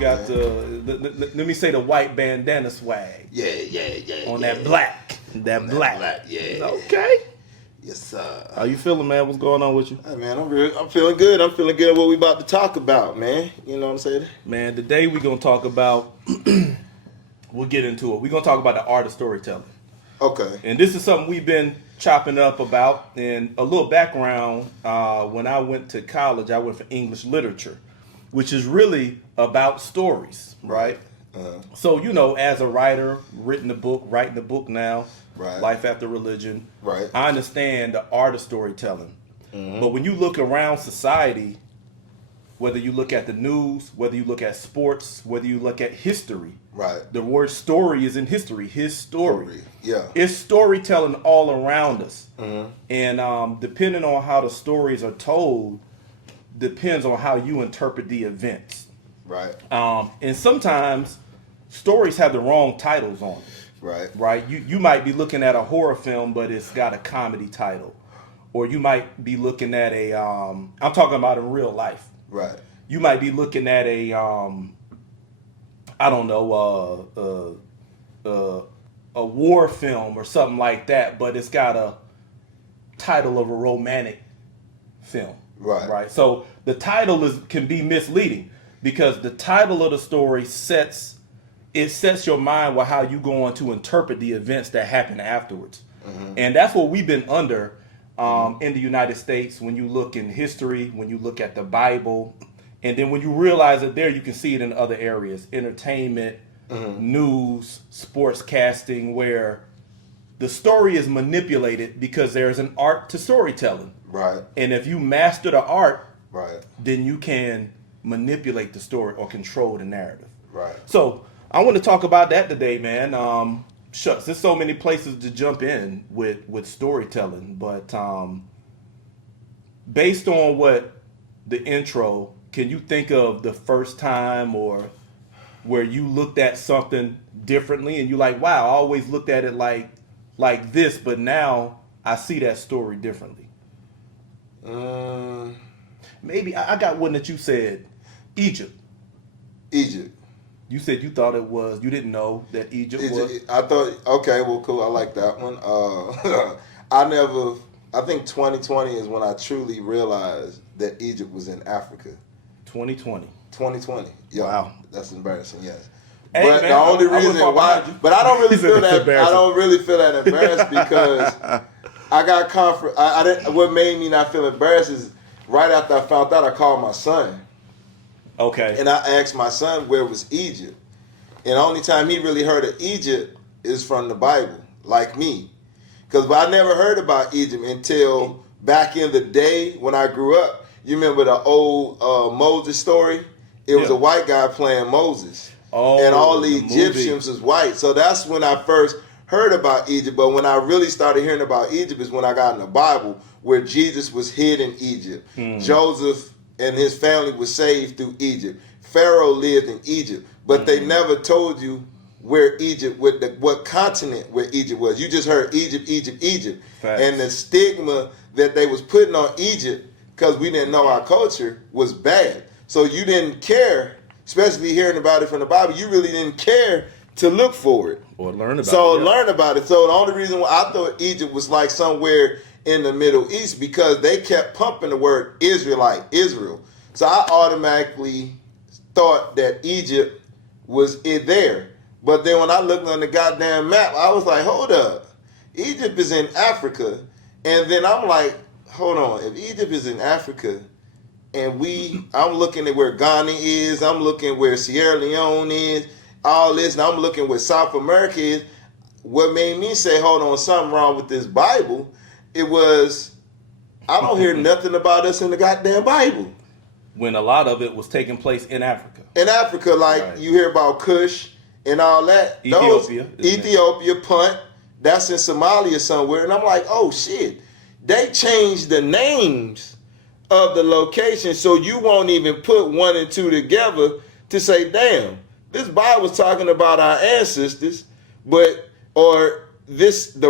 got the let me say the white bandana swag. Yeah. On that black. That black. Yeah. Okay. Yes, sir. How you feeling, man? What's going on with you? Hey, man, I'm feeling good. I'm feeling good what we about to talk about, man. You know what I'm saying? Man, today we're going to talk about, we'll get into it. We're going to talk about the art of storytelling. Okay. And this is something we've been chopping up about. And a little background, when I went to college, I went for English literature, which is really about stories, right? So, you know, as a writer, writing the book now, right. Life After Religion, right. I understand the art of storytelling. But when you look around society, whether you look at the news, whether you look at sports, whether you look at history, right. The word story is in history, his story. Yeah. It's storytelling all around us. And depending on how the stories are told, depends on how you interpret the events. Right. And sometimes stories have the wrong titles on it. Right. You might be looking at a horror film, but it's got a comedy title. Or you might be looking at a, I'm talking about in real life. Right. You might be looking at a, I don't know, a war film or something like that, but it's got a title of a romantic film. Right. So the title can be misleading because the title of the story sets your mind with how you're going to interpret the events that happen afterwards. And that's what we've been under in the United States when you look in history, when you look at the Bible, and then when you realize it there, you can see it in other areas, entertainment, news, sports casting, where the story is manipulated because there's an art to storytelling. Right. And if you master the art, right, then you can manipulate the story or control the narrative. Right. So I want to talk about that today, man. Shucks, there's so many places to jump in with storytelling, but based on what the intro, can you think of the first time or where you looked at something differently and you like, wow, I always looked at it like this, but now I see that story differently? Maybe I got one that you said, Egypt. You said you thought it was, you didn't know that Egypt was. I thought, okay, well, cool. I like that one. I think 2020 is when I truly realized that Egypt was in Africa. 2020. Yeah. Wow. That's embarrassing, yes. Hey, but man, the only reason why, but I don't really feel that, I don't really feel that embarrassed because I got comfort. What made me not feel embarrassed is right after I found out, I called my son. Okay. And I asked my son where was Egypt. And the only time he really heard of Egypt is from the Bible, like me. Because I never heard about Egypt until back in the day when I grew up. You remember the old Moses story? It was a white guy playing Moses. Oh, and all the Egyptians was white. So that's when I first heard about Egypt. But when I really started hearing about Egypt is when I got in the Bible, where Jesus was hid in Egypt. Joseph and his family was saved through Egypt. Pharaoh lived in Egypt, but they never told you where Egypt, what continent where Egypt was. You just heard Egypt. Facts. And the stigma that they was putting on Egypt, because we didn't know our culture, was bad. So you didn't care, especially hearing about it from the Bible, you really didn't care to look for it. Or learn about it. So learn about it. So the only reason why I thought Egypt was like somewhere in the Middle East, because they kept pumping the word Israel. So I automatically thought that Egypt was it there. But then when I looked on the goddamn map, I was like, hold up. Egypt is in Africa. And then I'm like, hold on. If Egypt is in Africa and I'm looking at where Ghana is, I'm looking where Sierra Leone is, all this, and I'm looking where South America is, what made me say, hold on, something wrong with this Bible, it was, I don't hear nothing about us in the goddamn Bible. When a lot of it was taking place in Africa. In Africa, like right. You hear about Kush and all that. Ethiopia, Punt, that's in Somalia somewhere. And I'm like, oh shit, they changed the names of the location so you won't even put one and two together to say, damn, this Bible was talking about our ancestors, the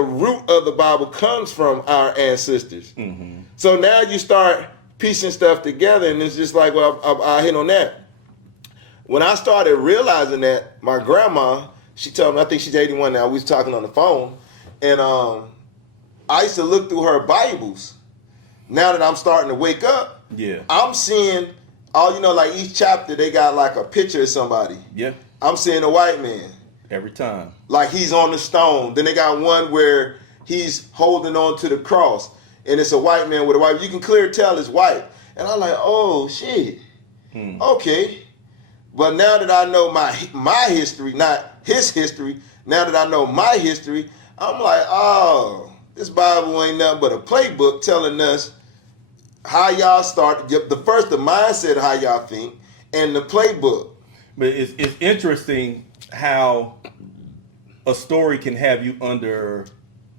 root of the Bible comes from our ancestors. Mm-hmm. So now you start piecing stuff together, and it's just like, well, I hit on that. when I started realizing that, my grandma, she told me, I think she's 81 now, we was talking on the phone, and I used to look through her Bibles. Now that I'm starting to wake up, I'm seeing, like each chapter, they got like a picture of somebody. Yeah. I'm seeing a white man. Every time. Like he's on the stone. Then they got one where he's holding on to the cross, and it's a white man with a white. You can clearly tell it's white. And I'm like, oh shit. Okay. But now that I know my history, not his history, now that I know my history, I'm like, oh, this Bible ain't nothing but a playbook telling us how y'all start. The mindset of how y'all think, and the playbook. But it's interesting how a story can have you under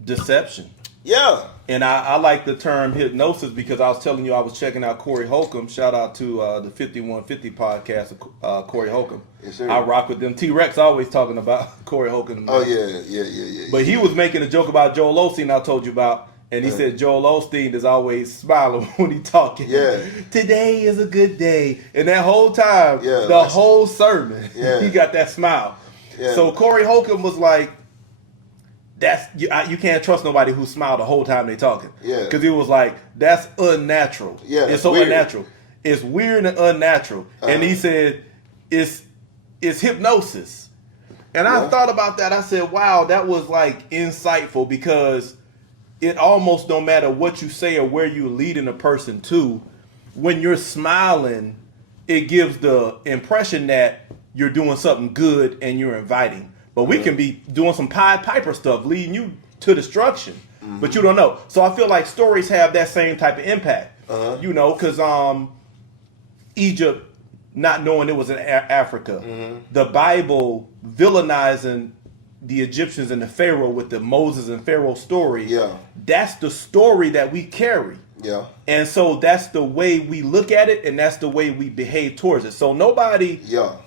deception. Yeah. And I like the term hypnosis because I was telling you I was checking out Corey Holcomb. Shout out to the 5150 podcast of Corey Holcomb. Yes, sir. I rock with them. T-Rex always talking about Corey Holcomb. Oh, yeah. But he was making a joke about Joel Osteen I told you about. And he said Joel Osteen is always smiling when he talking. Yeah. Today is a good day. And that whole time, whole sermon, he got that smile. Yeah. So Corey Holcomb was like, you can't trust nobody who smiled the whole time they talking. Yeah. Because he was like, that's unnatural. Yeah. It's so weird. Unnatural. It's weird and unnatural. And he said, it's hypnosis. And I thought about that. I said, wow, that was like insightful because it almost don't matter what you say or where you're leading a person to. When you're smiling, it gives the impression that you're doing something good and you're inviting. But we can be doing some Pied Piper stuff, leading you to destruction. But you don't know. So I feel like stories have that same type of impact. Because Egypt, not knowing it was in Africa, the Bible villainizing the Egyptians and the Pharaoh with the Moses and Pharaoh story. Yeah. That's the story that we carry. Yeah. And so that's the way we look at it, and that's the way we behave towards it. So nobody,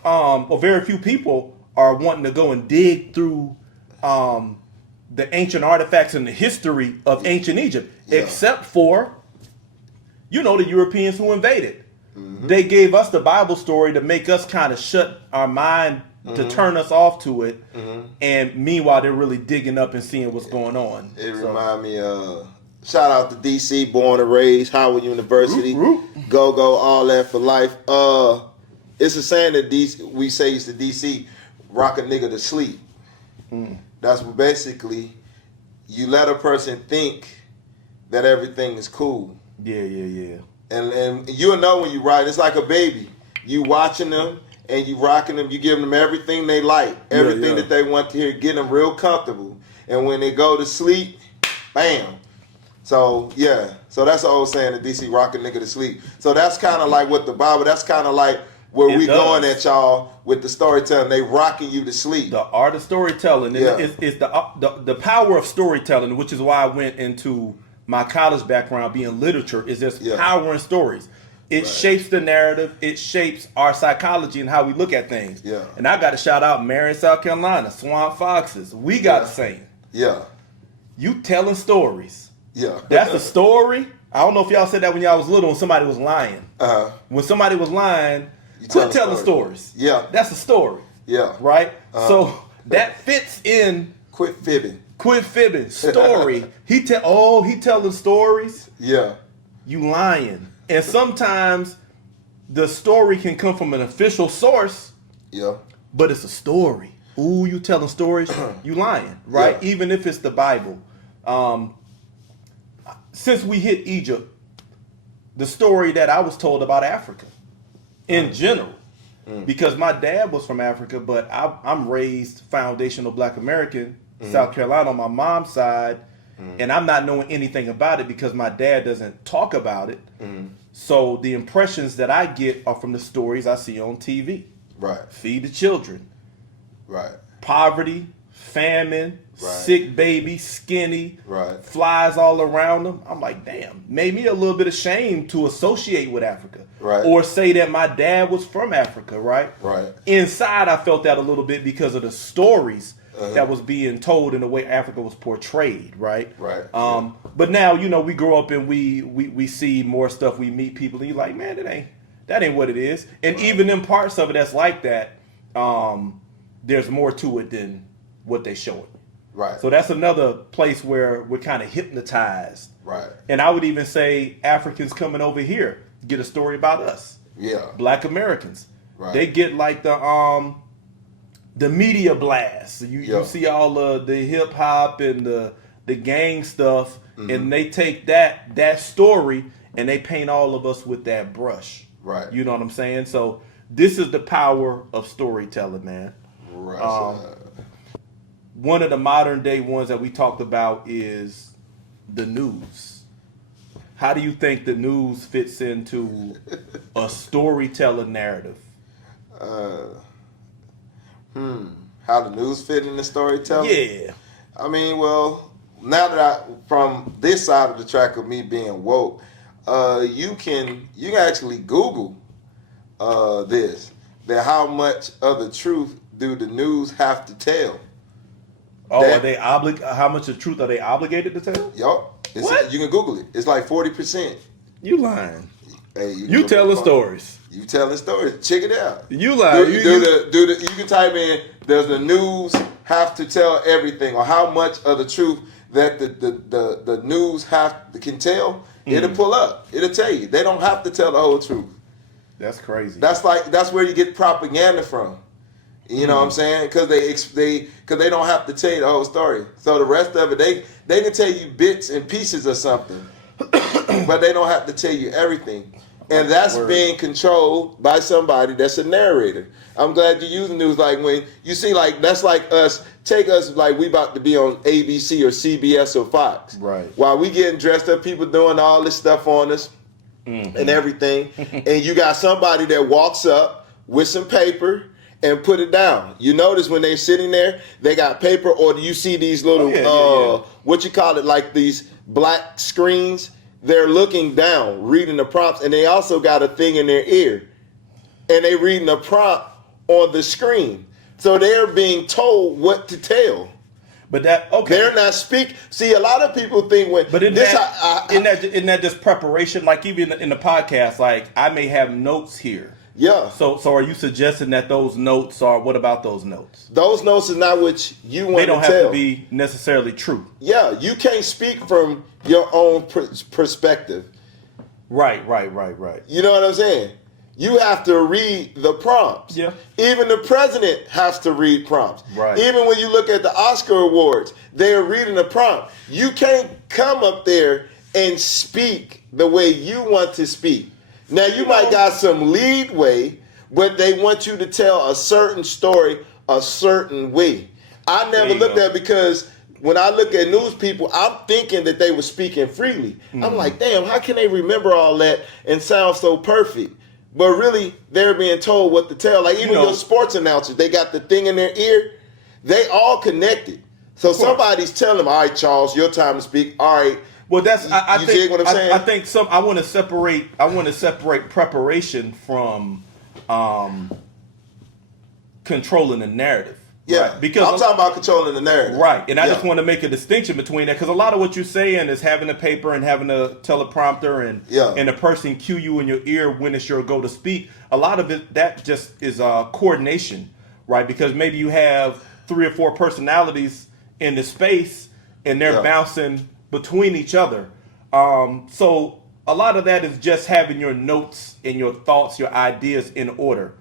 or very few people are wanting to go and dig through the ancient artifacts and the history of ancient Egypt, except for, the Europeans who invaded. They gave us the Bible story to make us kind of shut our mind, to turn us off to it. And meanwhile, they're really digging up and seeing what's going on. It remind me of, shout out to DC, born and raised, Howard University, go, all that for life. It's a saying that we say to DC, rock a nigga to sleep. That's what basically, you let a person think that everything is cool. Yeah. And you'll know when you ride. It's like a baby. You watching them and you rocking them. You giving them everything they like, everything that they want to hear, getting them real comfortable. And when they go to sleep, bam. So so that's the old saying that DC, rock a nigga to sleep. So that's kind of like what the Bible. That's kind of like where we going at y'all with the storytelling. They rocking you to sleep. The art of storytelling is the power of storytelling, which is why I went into my college background being literature. Is there's power in stories. It shapes the narrative. It shapes our psychology and how we look at things. Yeah. And I got to shout out Marion, South Carolina, Swamp Foxes. We got a saying. Yeah. You telling stories. Yeah. That's a story. I don't know if y'all said that when y'all was little when somebody was lying. When somebody was lying, quit telling stories. Yeah. That's a story. Yeah. Right? So that fits in. Quit fibbing. Story. He telling stories. Yeah. You lying. And sometimes the story can come from an official source. Yeah. But it's a story. Ooh, you telling stories, you lying, right? Yeah. Even if it's the Bible. Since we hit Egypt, the story that I was told about Africa in general, because my dad was from Africa, but I'm raised foundational Black American, South Carolina on my mom's side, and I'm not knowing anything about it because my dad doesn't talk about it. So the impressions that I get are from the stories I see on TV. Right. Feed the children. Right. Poverty, famine, sick baby, skinny, flies all around them. I'm like, damn, made me a little bit ashamed to associate with Africa. Right. Or say that my dad was from Africa, right? Right. Inside, I felt that a little bit because of the stories that was being told in the way Africa was portrayed, right? Right. But now, we grow up and we see more stuff. We meet people, and you're like, man, That ain't what it is. And even in parts of it that's like that, there's more to it than what they show it. Right. So that's another place where we're kind of hypnotized. Right. And I would even say Africans coming over here get a story about us. Yeah. Black Americans. Right. They get like the media blast. You see all of the hip hop and the gang stuff, and they take that story and they paint all of us with that brush. Right. You know what I'm saying? So this is the power of storytelling, man. Right. One of the modern day ones that we talked about is the news. How do you think the news fits into a storytelling narrative? How the news fit in the storytelling? Yeah. I mean, well, now that from this side of the track of me being woke, you can actually Google this. That how much of the truth do the news have to tell? Oh, are they how much of truth are they obligated to tell? Yup. What? You can Google it. It's like 40%. You lying. Hey, You telling stories. You telling stories. Check it out. You lying. You can type in, does the news have to tell everything, or how much of the truth that the news can tell? It'll pull up. It'll tell you. They don't have to tell the whole truth. That's crazy. That's where you get propaganda from. You know what I'm saying? Because they don't have to tell you the whole story. So the rest of it, they can tell you bits and pieces of something, but they don't have to tell you everything. And that's being controlled by somebody that's a narrator. I'm glad you use the news. Like when you see, like that's like us. Take us like we about to be on ABC or CBS or Fox. Right. While we getting dressed up, people doing all this stuff on us and everything, and you got somebody that walks up with some paper and put it down. You notice when they're sitting there, they got paper, or do you see these little, what you call it, like these black screens? They're looking down, reading the prompts, and they also got a thing in their ear. And they reading the prompt on the screen. So they're being told what to tell. But they're not speak. See, a lot of people think isn't that just preparation? Like even in the podcast, like I may have notes here. Yeah. So are you suggesting that those notes are? What about those notes? Those notes is not what you want to tell. They don't have to be necessarily true. Yeah, you can't speak from your own perspective. Right. You know what I'm saying? You have to read the prompts. Yeah. Even the president has to read prompts. Right. Even when you look at the Oscar awards, they're reading the prompt. You can't come up there and speak the way you want to speak. Now, you might got some leadway, but they want you to tell a certain story a certain way. I never looked at it because when I look at news people, I'm thinking that they were speaking freely. I'm like, damn, how can they remember all that and sound so perfect? But really, they're being told what to tell. Like even your sports announcers, they got the thing in their ear. They all connected. So somebody's telling them, all right, Charles, your time to speak. All right. Well, that's I you think dig what I'm saying? I think I want to separate preparation from controlling the narrative. Yeah, right? Because I'm talking about controlling the narrative. Right, and I just want to make a distinction between that because a lot of what you're saying is having a paper and having a teleprompter and the person cue you in your ear when it's your go to speak. A lot of it that just is coordination, right? Because maybe you have 3 or 4 personalities in the space and they're bouncing between each other. So a lot of that is just having your notes and your thoughts, your ideas in order.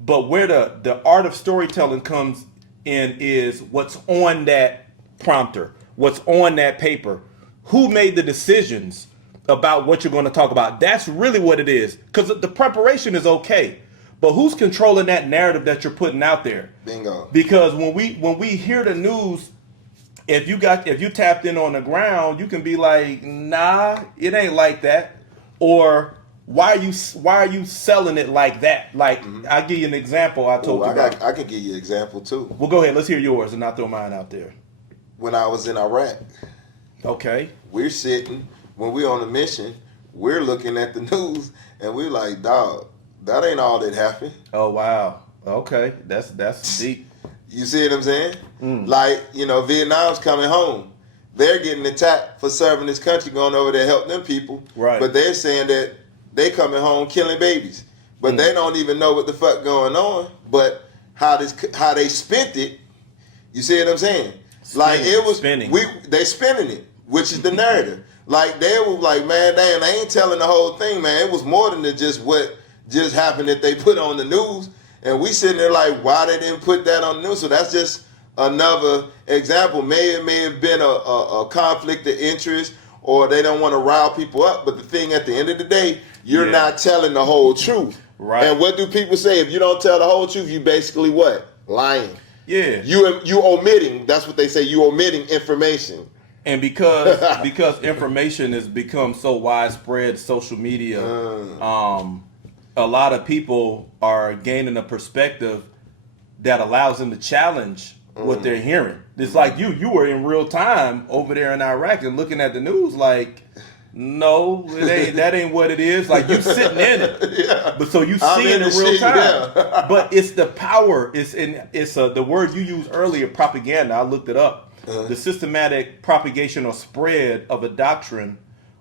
But where the art of storytelling comes in is what's on that prompter, what's on that paper, who made the decisions about what you're going to talk about. That's really what it is. Because the preparation is okay, but who's controlling that narrative that you're putting out there? Bingo. Because when we hear the news, if you tapped in on the ground, you can be like, nah, it ain't like that, or why are you selling it like that? Like I'll give you an example. I can give you an example too. Well, go ahead. Let's hear yours, and I'll throw mine out there. When I was in Iraq, okay, we're sitting when we're on a mission. We're looking at the news, and we're like, dog, that ain't all that happened. Oh wow. Okay, that's deep. You see what I'm saying? Like, Vietnam's coming home. They're getting attacked for serving this country, going over there helping them people. Right. But they're saying that they coming home killing babies. but they don't even know what the fuck going on. But how they spent it, you see what I'm saying? Like it was they spinning it, which is the narrative. Like they were like, man, damn, they ain't telling the whole thing, man. It was more than just what just happened that they put on the news. And we sitting there like, why they didn't put that on the news? So that's just another example. It may have been a conflict of interest, or they don't want to rile people up. But the thing at the end of the day, you're not telling the whole truth. Right. And what do people say? If you don't tell the whole truth, you basically what? Lying. Yeah. You omitting. That's what they say. You omitting information. And because information has become so widespread, social media, a lot of people are gaining a perspective that allows them to challenge what they're hearing. It's like you were in real time over there in Iraq and looking at the news like, no, that ain't what it is. Like you sitting in it, but so you see it in real time. But it's the power. It's the word you used earlier, propaganda. I looked it up. The systematic propagation or spread of a doctrine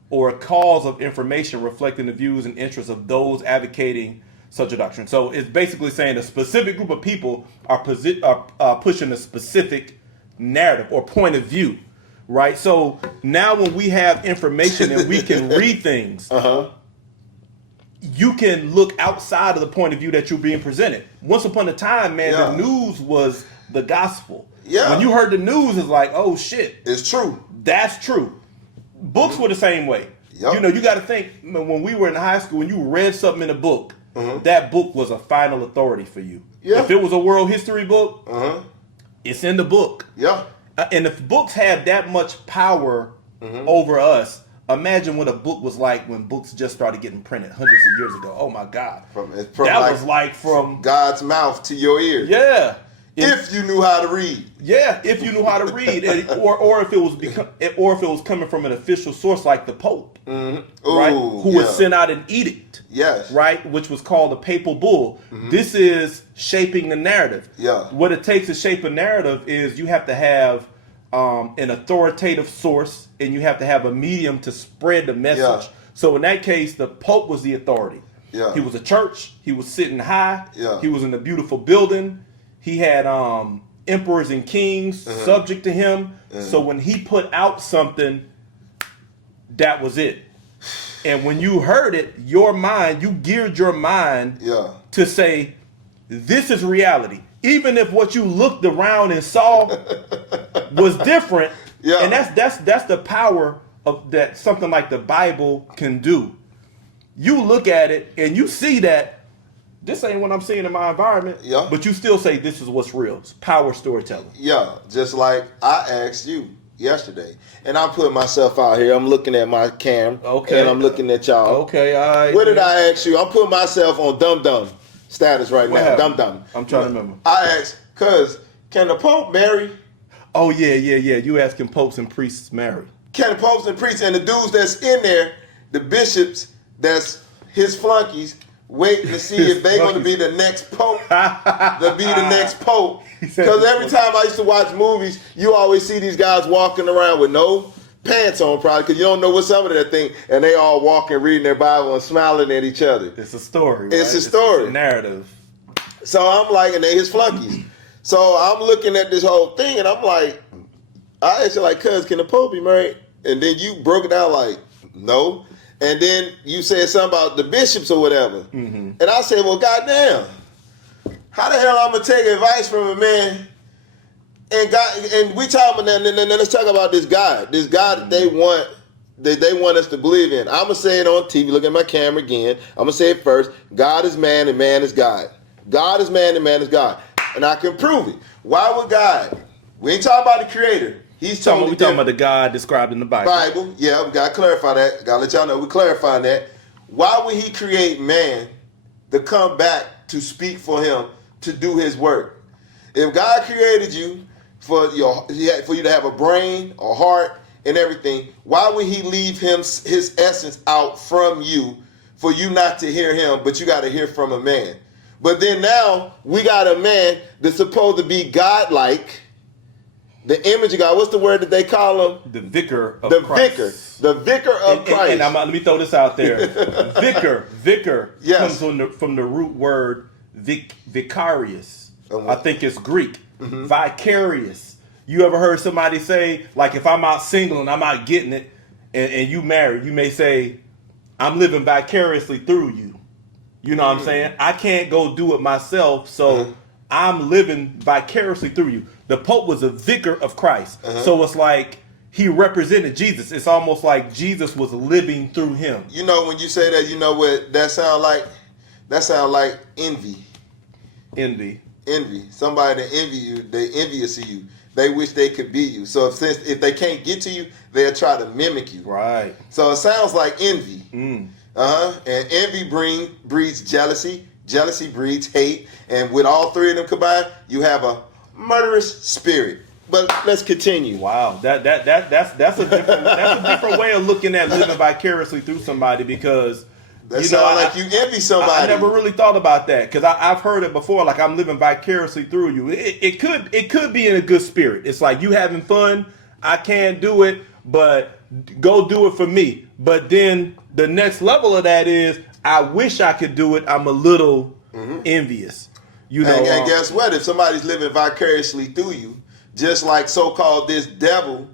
or a cause of information reflecting the views and interests of those advocating such a doctrine. So it's basically saying a specific group of people are pushing a specific narrative or point of view, right? So now when we have information and we can read things, you can look outside of the point of view that you're being presented. Once upon a time, man, the news was the gospel. Yeah. When you heard the news, it's like, oh shit. It's true. That's true. Books were the same way. Yep. You know, you got to think, when we were in high school, when you read something in a book, that book was a final authority for you. Yeah. If it was a world history book, it's in the book. Yeah. And if books had that much power over us, imagine what a book was like when books just started getting printed hundreds of years ago. Oh my God. That was like from God's mouth to your ear. Yeah. If you knew how to read. Yeah, if you knew how to read, or if it was coming from an official source like the Pope, right, who would send out an edict, right, which was called a papal bull. This is shaping the narrative. Yeah, what it takes to shape a narrative is you have to have an authoritative source, and you have to have a medium to spread the message. Yeah. So in that case, the Pope was the authority. Yeah, he was a church. He was sitting high. Yeah, he was in a beautiful building. He had emperors and kings subject to him. So when he put out something, that was it. And when you heard it, you geared your mind to say, this is reality. Even if what you looked around and saw was different. Yeah. And that's the power of that something like the Bible can do. You look at it and you see that this ain't what I'm seeing in my environment. Yeah. But you still say this is what's real. It's power storytelling. Yeah. Just like I asked you yesterday. And I'm putting myself out here. I'm looking at my cam. Okay. And I'm looking at y'all. Okay. All right. What did I ask you? I'm putting myself on dum-dum status right now. Dum-dum. I'm trying to remember. I asked, can the Pope marry? Oh, yeah. You asking popes and priests marry. Can the popes and priests and the dudes that's in there, the bishops that's his flunkies, waiting to see if they're going to be the next pope, to be the next pope. Because every time I used to watch movies, you always see these guys walking around with no pants on, probably, because you don't know what's up with that thing, and they all walking, reading their Bible, and smiling at each other. It's a story, right? It's a story. It's a narrative. So I'm like, and they his flunkies. So I'm looking at this whole thing, and I'm like, I asked you, like, can the Pope be married? And then you broke it down like, no. And then you said something about the bishops or whatever. And I said, well, goddamn, how the hell I'm going to take advice from a man? And God, and we talking about, let's talk about this God that they want us to believe in. I'm going to say it on TV. Look at my camera again. I'm going to say it first. God is man and man is God. God is man and man is God. And I can prove it. Why would God? We ain't talking about the creator. He's talking about the God described in the Bible. Yeah, we got to clarify that. Got to let y'all know we're clarifying that. Why would he create man to come back to speak for him, to do his work? If God created you for you to have a brain, a heart, and everything, why would he leave his essence out from you for you not to hear him, but you got to hear from a man? But then now we got a man that's supposed to be godlike, The image of God. What's the word that they call him? The vicar of The Christ. vicar. The vicar of Christ. And let me throw this out there. Vicar Yes. comes from the root word vicarious. Uh-huh. I think it's Greek. Vicarious. You ever heard somebody say, like, if I'm out single and I'm out getting it, and you married, you may say, I'm living vicariously through you. You know what I'm saying? I can't go do it myself, so I'm living vicariously through you. The Pope was a vicar of Christ. So it's like he represented Jesus. It's almost like Jesus was living through him. You know, when you say that, you know what that sound like? That sound like envy. Envy. Somebody that envy you, they envious of you. They wish they could be you. So if they can't get to you, they'll try to mimic you. Right. So it sounds like envy. And envy breeds jealousy. Jealousy breeds hate. And with all three of them combined, you have a murderous spirit. But let's continue. Wow, that's a different way of looking at living vicariously through somebody, because That sounds like you envy somebody. I never really thought about that, because I've heard it before. Like, I'm living vicariously through you. It could be in a good spirit. It's like you having fun. I can't do it, but go do it for me. But then the next level of that is, I wish I could do it. I'm a little envious. You know, and guess what? If somebody's living vicariously through you, just like so-called this devil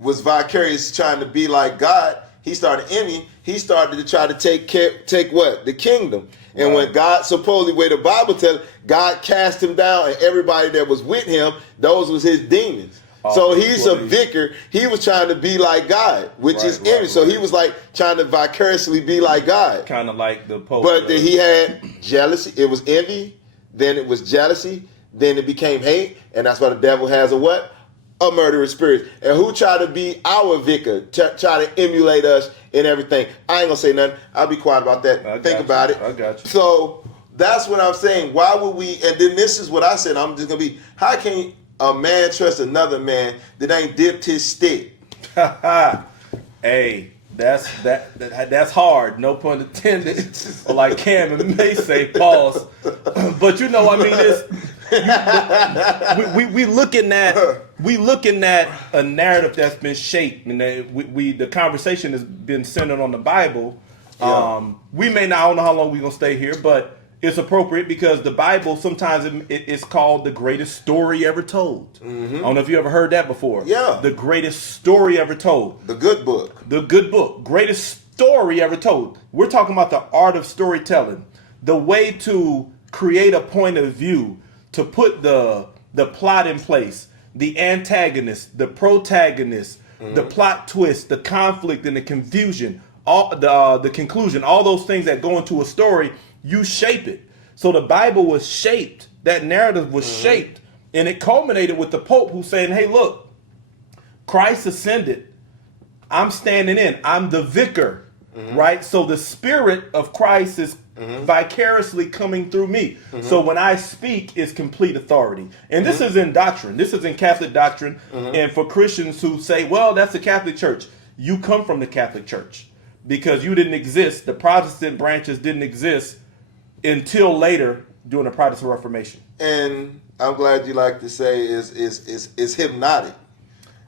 was vicarious trying to be like God, he started envying. He started to try to take what? The kingdom. And when God, supposedly, where the Bible tells, God cast him down, and everybody that was with him, those was his demons. So he's a vicar. He was trying to be like God, which is envy. So he was like trying to vicariously be like God. Kind of like the Pope. But then he had jealousy. It was envy. Then it was jealousy. Then it became hate. And that's why the devil has a what? A murderous spirit. And who try to be our vicar? Try to emulate us in everything. I ain't going to say nothing. I'll be quiet about that. Think about it. I got you. So that's what I'm saying. Why would we? And then this is what I said. I'm just going to be, how can a man trust another man that ain't dipped his stick? Hey, that's hard. No pun intended. Or like Cam may say, pause. But you know, I mean, we looking at a narrative that's been shaped, and the conversation has been centered on the Bible. Yeah. We may not, I don't know how long we're gonna stay here, but it's appropriate because the Bible sometimes it's called the greatest story ever told. I don't know if you ever heard that before. Yeah. The greatest story ever told. The good book. The good book. Greatest story ever told. We're talking about the art of storytelling. The way to create a point of view, to put the plot in place, the antagonist, the protagonist, the plot twist, the conflict and the confusion, all the conclusion, all those things that go into a story. You shape it. So the Bible was shaped. That narrative was shaped. And it culminated with the Pope who's saying, hey, look, Christ ascended. I'm standing in. I'm the vicar. Right? So the spirit of Christ is vicariously coming through me. So when I speak, it's complete authority. And this is in doctrine. This is in Catholic doctrine. And for Christians who say, well, that's the Catholic Church. You come from the Catholic Church because you didn't exist. The Protestant branches didn't exist until later during the Protestant Reformation. And I'm glad you like to say is hypnotic.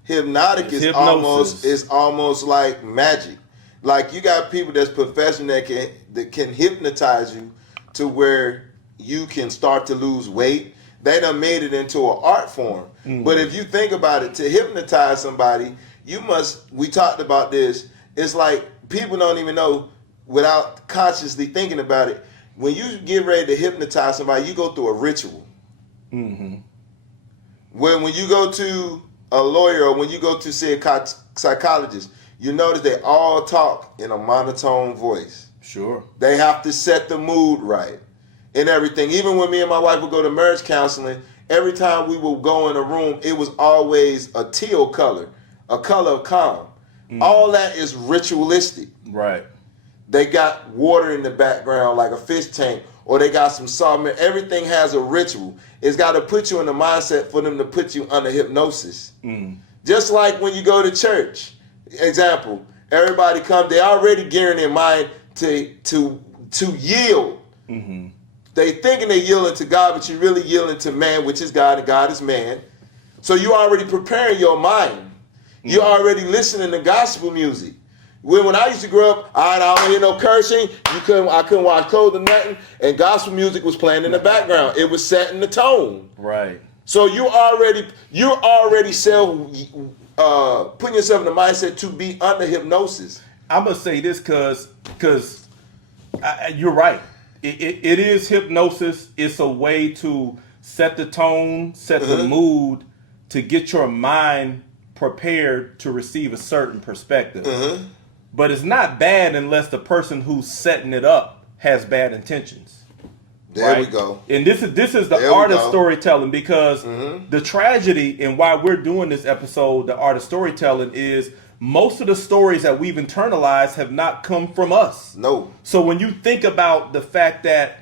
Hypnotic It's is almost like magic. Like you got people that's professional that can hypnotize you to where you can start to lose weight. They done made it into an art form. But if you think about it, to hypnotize somebody, we talked about this, it's like people don't even know without consciously thinking about it. When you get ready to hypnotize somebody, you go through a ritual. When you go to a lawyer or when you go to, say, a psychologist, you notice they all talk in a monotone voice. Sure. They have to set the mood right and everything. Even when me and my wife would go to marriage counseling, every time we would go in a room, it was always a teal color, a color of calm. All that is ritualistic. Right. They got water in the background like a fish tank, or they got some salt. Everything has a ritual. It's got to put you in the mindset for them to put you under hypnosis. Just like when you go to church. Example, everybody come, they already gearing their mind to yield. They thinking they yielding to God, but you're really yielding to man, which is God, and God is man. So you already preparing your mind. You're already listening to gospel music. When I used to grow up, I don't hear no cursing. I couldn't watch clothes or nothing, and gospel music was playing in the background. It was setting the tone. Right. So you're already putting yourself in the mindset to be under hypnosis. I'm gonna say this because you're right. It is hypnosis. It's a way to set the tone, set the mood, to get your mind prepared to receive a certain perspective. But it's not bad unless the person who's setting it up has bad intentions. There we go. And this is the art of storytelling, because the tragedy and why we're doing this episode, the art of storytelling, is most of the stories that we've internalized have not come from us. No. So when you think about the fact that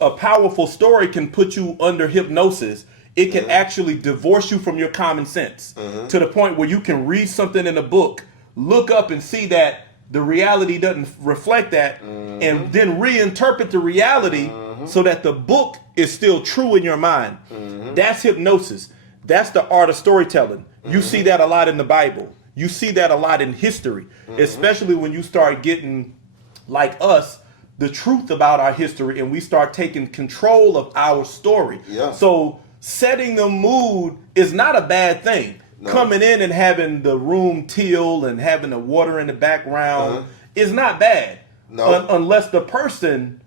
a powerful story can put you under hypnosis, it can actually divorce you from your common sense to the point where you can read something in a book, look up and see that the reality doesn't reflect that, and then reinterpret the reality so that the book is still true in your mind. That's hypnosis. That's the art of storytelling. You see that a lot in the Bible. You see that a lot in history, especially when you start getting, like us, the truth about our history, and we start taking control of our story. Yeah. So setting the mood is not a bad thing. No. Coming in and having the room teal and having the water in the background is not bad. No. Unless the person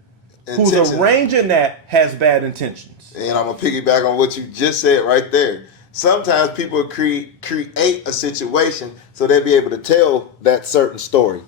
who's arranging that has bad intentions. And I'm going to piggyback on what you just said right there. Sometimes people create a situation so they'll be able to tell that certain story.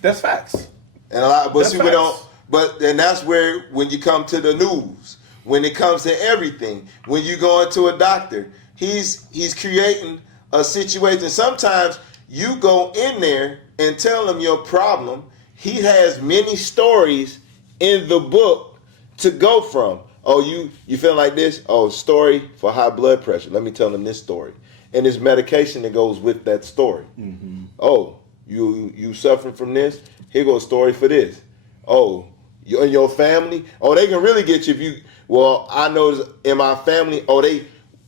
That's facts. And and that's where, when you come to the news, when it comes to everything, when you go into a doctor, he's creating a situation. Sometimes you go in there and tell him your problem. He has many stories in the book to go from. Oh, you feel like this? Oh, story for high blood pressure. Let me tell him this story. And there's medication that goes with that story. Oh, you suffering from this? Here goes a story for this. Oh, you and your family? Oh, they can really get you if you... Well, I know in my family,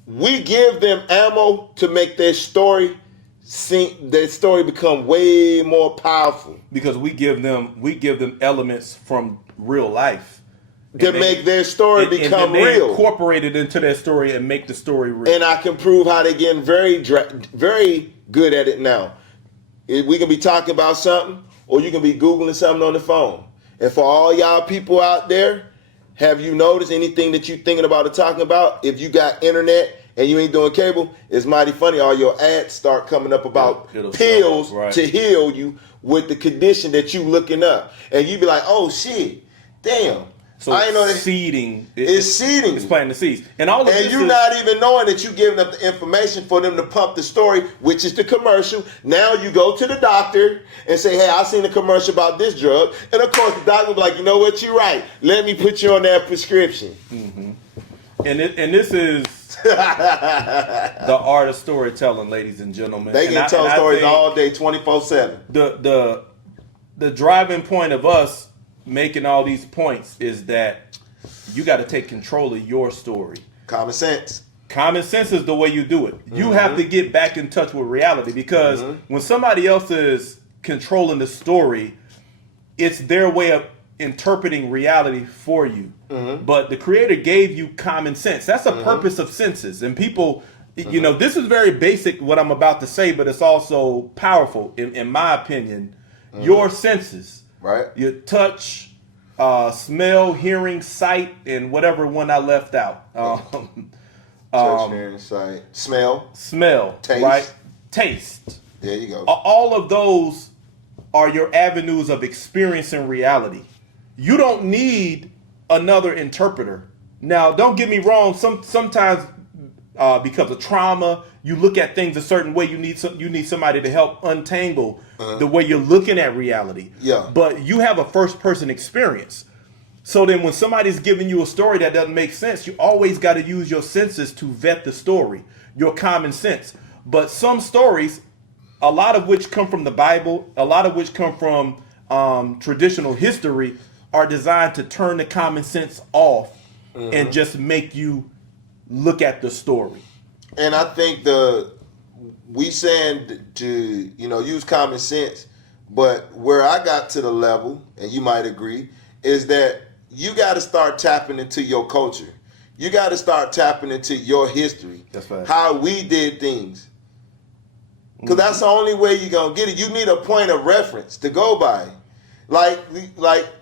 we give them ammo to make their story become way more powerful. Because we give them elements from real life to make their story become and real. Incorporate it into their story and make the story real. And I can prove how they're getting very, very good at it now. We can be talking about something, or you can be Googling something on the phone. And for all y'all people out there, have you noticed anything that you're thinking about or talking about? If you got internet and you ain't doing cable, it's mighty funny. All your ads start coming up about pills to heal you with the condition that you looking up. And you be like, oh shit, damn. So I ain't know that seeding. It's seeding. It's planting the seeds. And all of this you're not even knowing that you're giving up the information for them to pump the story, which is the commercial. Now you go to the doctor and say, hey, I seen a commercial about this drug. And of course the doctor will be like, you know what, you're right. Let me put you on that prescription. And this is the art of storytelling, ladies and gentlemen. They can tell stories all day, 24/7. The driving point of us making all these points is that you got to take control of your story. Common sense. Common sense is the way you do it. You have to get back in touch with reality, because when somebody else is controlling the story, it's their way of interpreting reality for you. But the creator gave you common sense. That's the purpose of senses. And people, this is very basic what I'm about to say, but it's also powerful in my opinion. Your senses. Right. Your touch, smell, hearing, sight, and whatever one I left out. Touch, hearing, sight, smell, taste. Right? Taste. There you go. All of those are your avenues of experiencing reality. You don't need another interpreter. Now, don't get me wrong. Sometimes because of trauma, you look at things a certain way. You need somebody to help untangle the way you're looking at reality. Yeah. But you have a first person experience. So then when somebody's giving you a story that doesn't make sense, you always got to use your senses to vet the story, your common sense. But some stories, a lot of which come from the Bible, a lot of which come from traditional history, are designed to turn the common sense off and just make you look at the story. And I think we saying to use common sense, but where I got to the level, and you might agree, is that you got to start tapping into your culture. You got to start tapping into your history. That's right. How we did things. Because that's the only way you're going to get it. You need a point of reference to go by. Like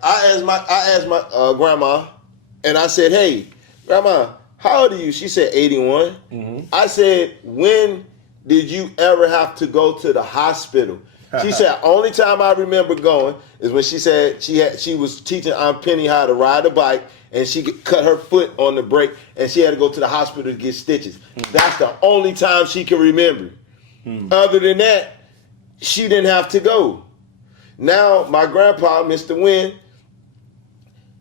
I asked my grandma, and I said, "Hey, grandma, how old are you?" She said 81. Mm-hmm. I said, "When did you ever have to go to the hospital?" She said, "Only time I remember going is when she said she was teaching Aunt Penny how to ride a bike, and she cut her foot on the brake, and she had to go to the hospital to get stitches." That's the only time she can remember. Other than that, she didn't have to go. Now, my grandpa, Mr. Wynn,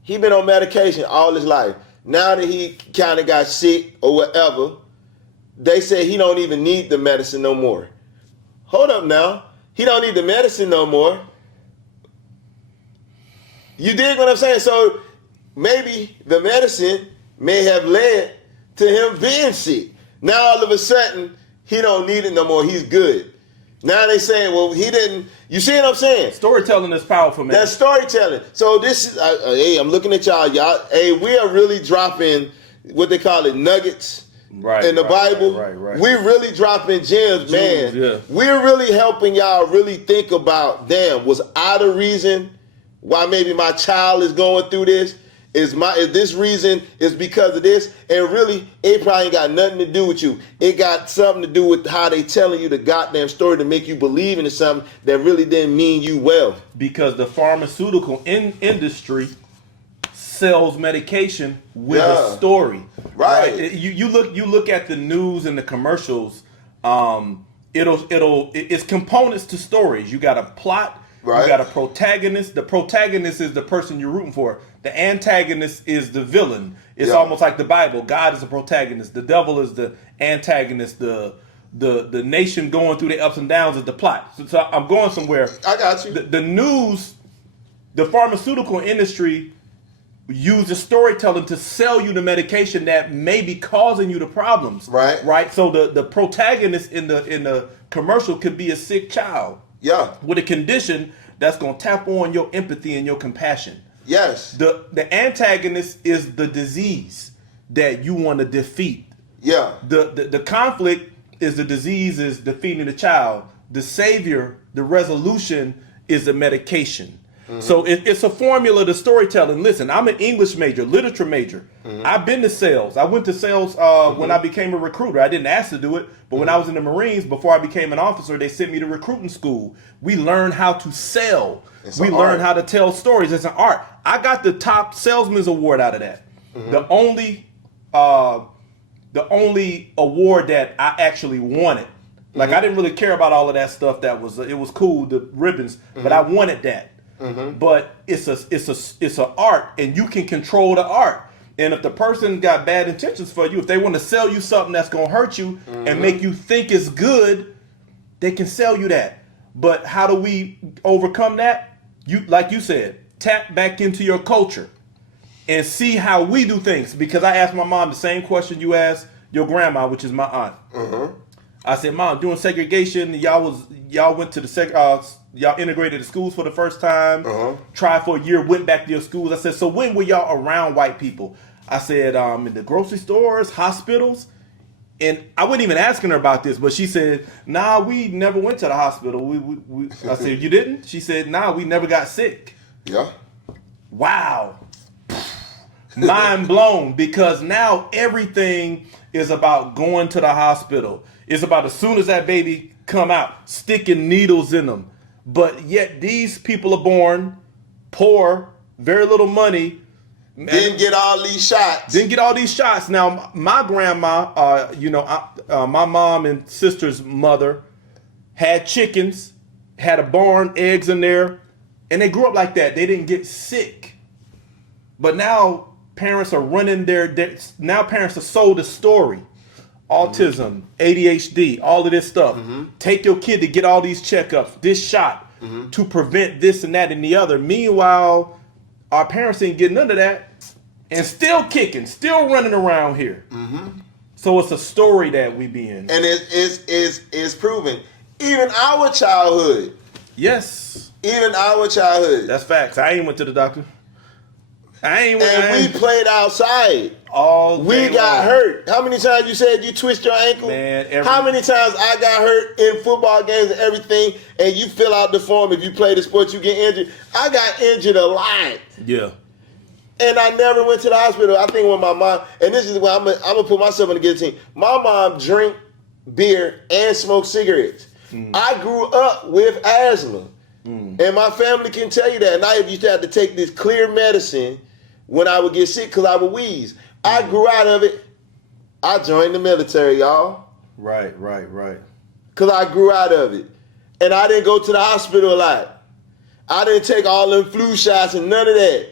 he been on medication all his life. Now that he kind of got sick or whatever, they say he don't even need the medicine no more. Hold up now. He don't need the medicine no more. You dig what I'm saying? So maybe the medicine may have led to him being sick. Now all of a sudden, he don't need it no more. He's good. Now they saying, well, he didn't. You see what I'm saying? Storytelling is powerful, man. That's storytelling. So this is, hey, I'm looking at y'all. Hey, we are really dropping what they call it, nuggets in the Bible. Right. We're really dropping gems, man. Yeah. We're really helping y'all really think about, damn, was I the reason why maybe my child is going through this? Is this reason is because of this? And really, it probably ain't got nothing to do with you. It got something to do with how they telling you the goddamn story to make you believe into something that really didn't mean you well. Because the pharmaceutical industry sells medication with a story. Right. You look at the news and the commercials. It's components to stories. You got a plot. Right. You got a protagonist. The protagonist is the person you're rooting for. The antagonist is the villain. It's almost like the Bible. God is the protagonist. The devil is the antagonist. The nation going through the ups and downs is the plot. So I'm going somewhere. I got you. The news, the pharmaceutical industry uses storytelling to sell you the medication that may be causing you the problems. Right. So the protagonist in the commercial could be a sick child. Yeah. With a condition that's going to tap on your empathy and your compassion. Yes. The antagonist is the disease that you want to defeat. Yeah. The conflict is the disease is defeating the child. The savior, the resolution is the medication. Mm-hmm. So it's a formula to storytelling. Listen, I'm an English major, literature major. Mm-hmm. I've been to sales. I went to sales when I became a recruiter. I didn't ask to do it, but when I was in the Marines, before I became an officer, they sent me to recruiting school. We learned how to sell. We learned how to tell stories. It's an art. I got the top salesman's award out of that. Mm-hmm. The only award that I actually wanted. Like I didn't really care about all of that stuff. It was cool, the ribbons, but I wanted that. Mm-hmm. But it's a art, and you can control the art. And if the person got bad intentions for you, if they want to sell you something that's gonna hurt you and make you think it's good, they can sell you that. But how do we overcome that? You, like you said, tap back into your culture and see how we do things. Because I asked my mom the same question you asked your grandma, which is my aunt. Mm-hmm. I said, Mom, during segregation, y'all went to y'all integrated the schools for the first time, tried for a year, went back to your schools. I said, so when were y'all around white people? I said, in the grocery stores, hospitals. And I wasn't even asking her about this, but she said, nah, we never went to the hospital. I said, you didn't? She said, nah, we never got sick. Yeah. Wow. Mind blown, because now everything is about going to the hospital. It's about as soon as that baby come out, sticking needles in them. But yet these people are born poor, very little money. Didn't get all these shots. Now, my grandma, my mom and sister's mother had chickens, had a barn, eggs in there, and they grew up like that. They didn't get sick. But now parents are running now parents are sold a story. Autism, ADHD, all of this stuff. Mm-hmm. Take your kid to get all these checkups, this shot, to prevent this and that and the other. Meanwhile, our parents ain't getting none of that and still kicking, still running around here. Mm-hmm. So it's a story that we be in. And it's proven. Even our childhood. Yes. Even our childhood. That's facts. I ain't went to the doctor. We played outside. All we got hurt. How many times you said you twist your ankle? Man, how many times I got hurt in football games and everything, and you fill out the form if you play the sport, you get injured. I got injured a lot. Yeah. And I never went to the hospital. I think when my mom, and this is where I'm gonna put myself in the guillotine. My mom drank beer and smoked cigarettes. I grew up with asthma. And my family can tell you that. And I used to have to take this clear medicine when I would get sick because I would wheeze. I grew out of it. I joined the military, y'all. Right. Because I grew out of it. And I didn't go to the hospital a lot. I didn't take all them flu shots and none of that.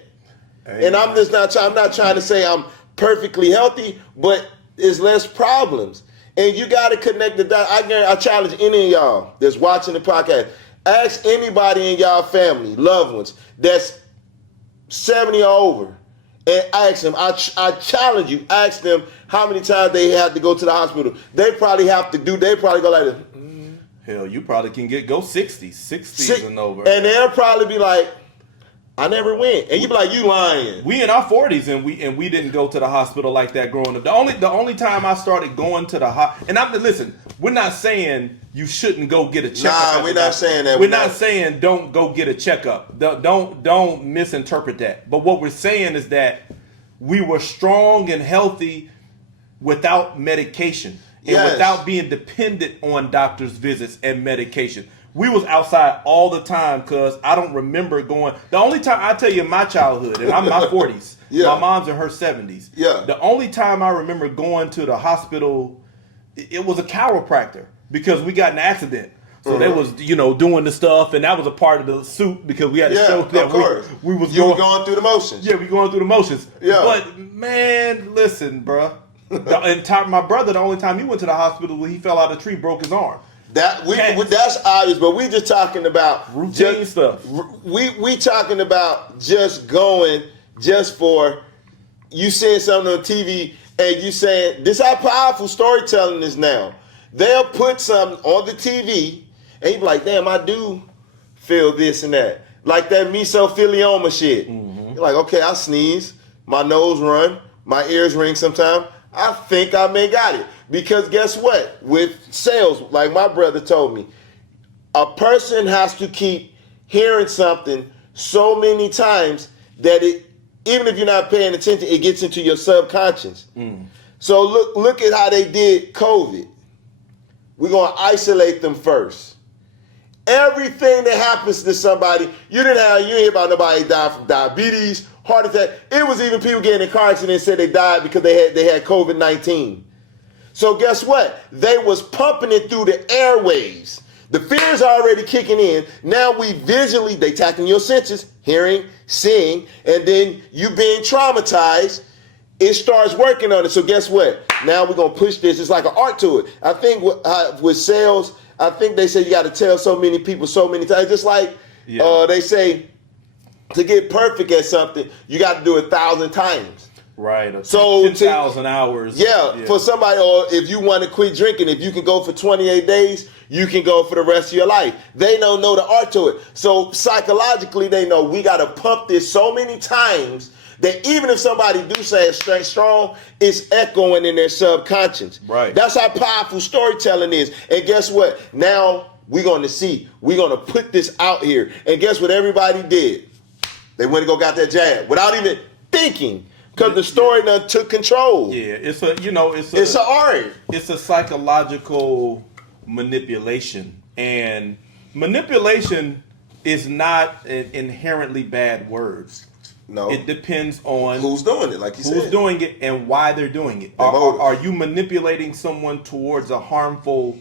And I'm not trying to say I'm perfectly healthy, but there's less problems. And you got to connect the dots. I challenge any of y'all that's watching the podcast. Ask anybody in y'all family, loved ones, that's 70 or over, and ask them. I challenge you. Ask them how many times they had to go to the hospital. They probably go like this. Hell, you probably can go 60s and over. And they'll probably be like, I never went. And you be like, you lying. We in our 40s and we didn't go to the hospital like that growing up. The only time I started going to the hospital, and listen, we're not saying you shouldn't go get a checkup. Nah, we're not saying that. We're not saying don't go get a checkup. Don't misinterpret that. But what we're saying is that we were strong and healthy without medication and without being dependent on doctor's visits and medication. We was outside all the time because I don't remember going. The only time, I tell you, in my childhood, and I'm in my 40s, my mom's in her 70s. Yeah. The only time I remember going to the hospital, it was a chiropractor because we got in an accident. So they was, doing the stuff, and that was a part of the suit because we had to show that we was going through the motions. Yeah, we going through the motions. Yeah. But, man, listen, bruh. My brother, the only time he went to the hospital, he fell out of a tree, broke his arm. That's obvious, but we just talking about routine stuff. We talking about just going just for you seeing something on TV and you saying this how powerful storytelling is now. They'll put something on the TV and you be like, damn, I do feel this and that. Like that mesothelioma shit. You're like, okay, I sneeze, my nose run, my ears ring sometime. I think I may got it. Because guess what? With sales, like my brother told me, a person has to keep hearing something so many times that even if you're not paying attention, it gets into your subconscious. So look at how they did COVID. We're going to isolate them first. Everything that happens to somebody, you didn't hear about nobody die from diabetes, heart attack. It was even people getting in car accidents and said they died because they had COVID-19. So guess what? They was pumping it through the airwaves. The fear's already kicking in. Now they tackling your senses, hearing, seeing, and then you being traumatized. It starts working on it. So guess what? Now we're going to push this. It's like an art to it. I think with sales, I think they say you got to tell so many people so many times. Just like they say to get perfect at something, you got to do it 1,000 times. Right. So 10,000 hours. Yeah, for somebody, or if you want to quit drinking, if you can go for 28 days, you can go for the rest of your life. They don't know the art to it. So psychologically, they know we got to pump this so many times that even if somebody do say it's strong, it's echoing in their subconscious. Right. That's how powerful storytelling is. And guess what? Now we're going to put this out here. And guess what everybody did? They went and got that jab without even thinking. Because the story done took control. Yeah, it's an art. It's a psychological manipulation. And manipulation is not an inherently bad word. No. It depends on who's doing it, like you said. Who's doing it and why they're doing it. Are you manipulating someone towards a harmful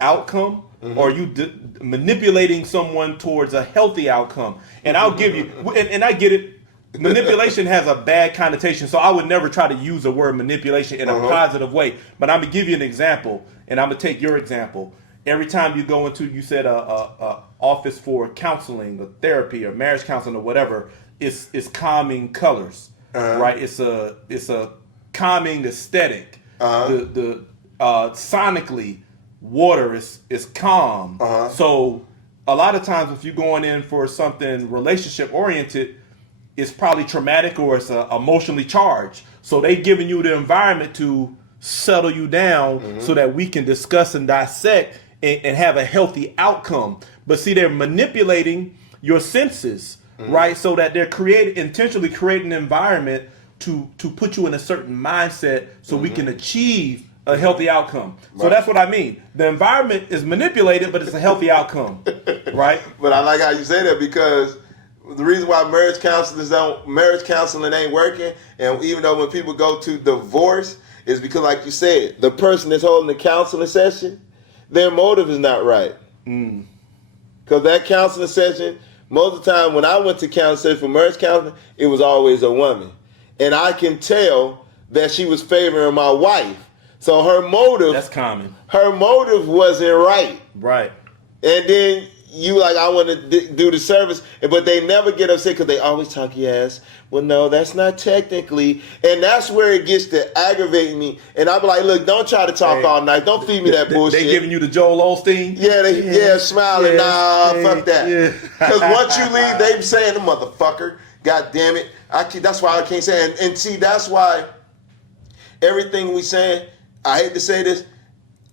outcome? Or are you manipulating someone towards a healthy outcome? And I'll give you, and I get it. Manipulation has a bad connotation, so I would never try to use the word manipulation in a positive way. But I'm gonna give you an example, and I'm gonna take your example. Every time you go into, you said a office for counseling, or therapy, or marriage counseling, or whatever, it's calming colors, right? It's a calming aesthetic. The sonically, water is calm. So a lot of times if you're going in for something relationship oriented, it's probably traumatic or it's emotionally charged. So they giving you the environment to settle you down so that we can discuss and dissect and have a healthy outcome. But see, they're manipulating your senses, right? So that they're intentionally creating an environment to put you in a certain mindset so we can achieve a healthy outcome. Right. So that's what I mean. The environment is manipulated, but it's a healthy outcome, right? But I like how you say that, because the reason why marriage counseling ain't working, and even though when people go to divorce, is because, like you said, the person that's holding the counseling session, their motive is not right. Because that counseling session, most of the time when I went to counseling for marriage counseling, it was always a woman. And I can tell that she was favoring my wife. So her motive... That's common. Her motive wasn't right. Right. And then you like, I want to do the service, but they never get upset because they always talk, yes. Well, no, that's not technically. And that's where it gets to aggravating me. And I'm like, look, don't try to talk all night. Don't feed me that bullshit. They giving you the Joel Osteen? Yeah, smiling. Nah, fuck that. Because once you leave, they saying, the motherfucker, God damn it. That's why I can't say it. And see, that's why everything we saying, I hate to say this,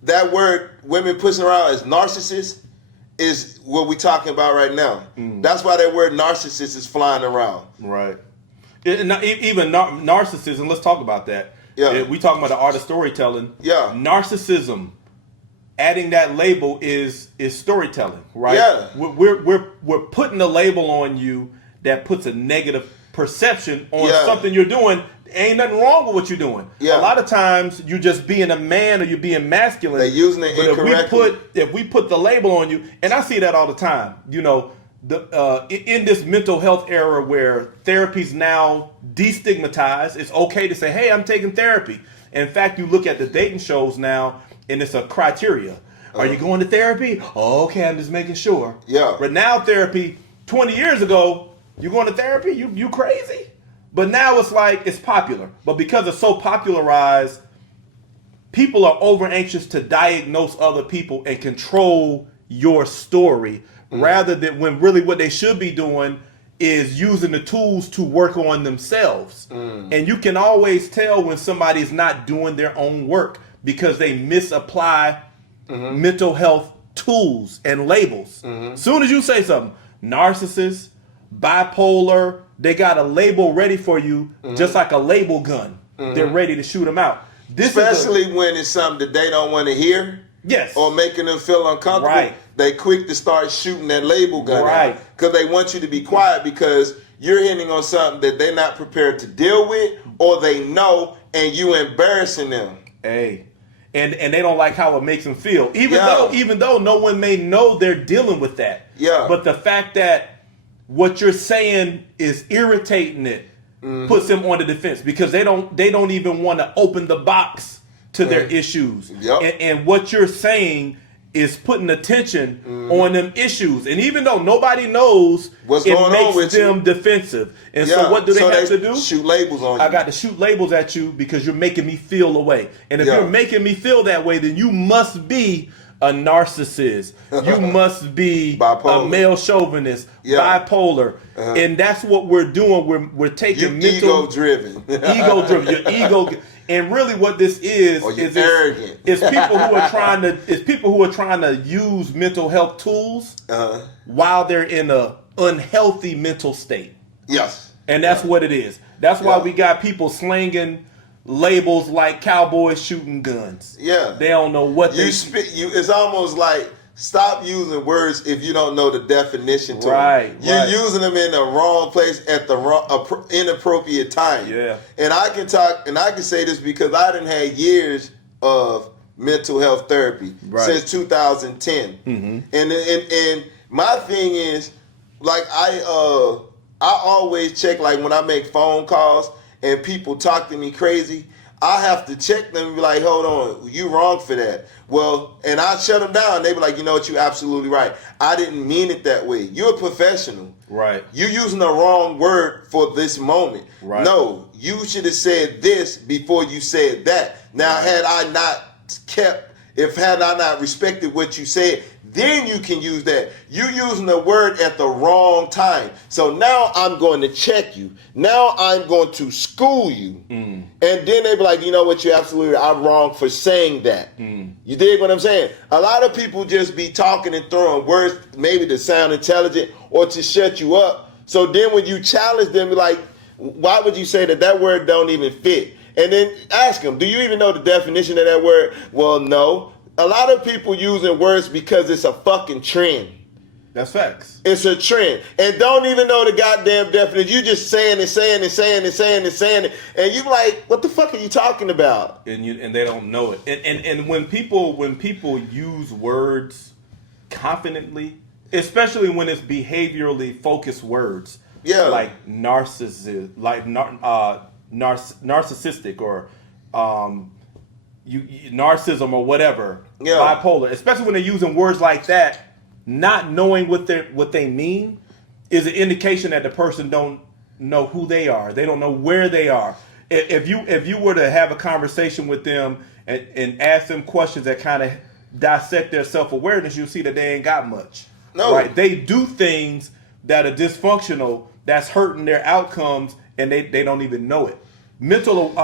that word women pushing around as narcissists is what we talking about right now. That's why that word narcissist is flying around. Right. Even narcissism, let's talk about that. Yeah. We talking about the art of storytelling. Yeah. Narcissism, adding that label is storytelling, right? Yeah. We're putting a label on you that puts a negative perception on something you're doing. Ain't nothing wrong with what you're doing. Yeah. A lot of times you're just being a man or you're being masculine. They're using it incorrectly. If we put the label on you, and I see that all the time, you know, in this mental health era where therapy's now destigmatized, it's okay to say, hey, I'm taking therapy. In fact, you look at the dating shows now, and it's a criteria. Are you going to therapy? Oh, okay, I'm just making sure. Yeah. But now therapy, 20 years ago, you going to therapy? You crazy? But now it's like, it's popular. But because it's so popularized, people are over anxious to diagnose other people and control your story, rather than when really what they should be doing is using the tools to work on themselves. And you can always tell when somebody's not doing their own work because they misapply mental health tools and labels. Soon as you say something, narcissist, bipolar, they got a label ready for you, just like a label gun. They're ready to shoot them out. Especially when it's something that they don't want to hear. Yes. Or making them feel uncomfortable. Right. They quick to start shooting that label gun out. Because they want you to be quiet because you're hitting on something that they're not prepared to deal with, or they know, and you embarrassing them. Hey. And they don't like how it makes them feel. Even though no one may know they're dealing with that. Yeah. But the fact that what you're saying is irritating it puts them on the defense because they don't even want to open the box to their issues. Yep. And what you're saying is putting attention on them issues. And even though nobody knows, what's going on, it makes them defensive. And so what do they have to do? Shoot labels on you. I got to shoot labels at you because you're making me feel a way. And if you're making me feel that way, then you must be a narcissist. You must be bipolar. A male chauvinist, bipolar. And that's what we're doing. We're taking mental... Ego-driven. Ego-driven. Your ego... And really what this is arrogant. It's people who are trying to use mental health tools while they're in a unhealthy mental state. Yes. And that's what it is. That's why we got people slinging labels like cowboys shooting guns. Yeah. They don't know what it's almost like, stop using words if you don't know the definition to them. You're using them in the wrong place at the wrong, inappropriate time. Yeah. And I can say this because I done had years of mental health therapy since 2010. And my thing is, like, I always check, like, when I make phone calls and people talk to me crazy, I have to check them and be like, hold on, you wrong for that. Well, and I shut them down. They be like, you know what, you're absolutely right. I didn't mean it that way. You're a professional. Right. You're using the wrong word for this moment. Right. No, you should have said this before you said that. Now, had I not respected what you said, then you can use that. You using the word at the wrong time. So now I'm going to check you. Now I'm going to school you. And then they be like, you know what, I'm wrong for saying that. You dig what I'm saying? A lot of people just be talking and throwing words maybe to sound intelligent or to shut you up. So then when you challenge them, be like, why would you say that word don't even fit? And then ask them, do you even know the definition of that word? Well, no. A lot of people using words because it's a fucking trend. That's facts. It's a trend. And don't even know the goddamn definition. You just saying it. And you like, what the fuck are you talking about? And they don't know it. And when people use words confidently, especially when it's behaviorally focused words, like narcissistic or narcissism or whatever, bipolar, especially when they're using words like that, not knowing what they mean is an indication that the person don't know who they are. They don't know where they are. If you were to have a conversation with them and ask them questions that kind of dissect their self-awareness, you'll see that they ain't got much. No. Right? They do things that are dysfunctional, that's hurting their outcomes, and they don't even know it. Mental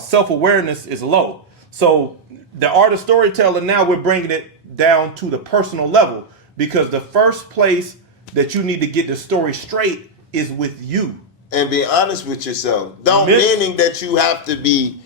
self-awareness is low. So the art of storytelling, now we're bringing it down to the personal level, because the first place that you need to get the story straight is with you. And be honest with yourself. Meaning that you have to be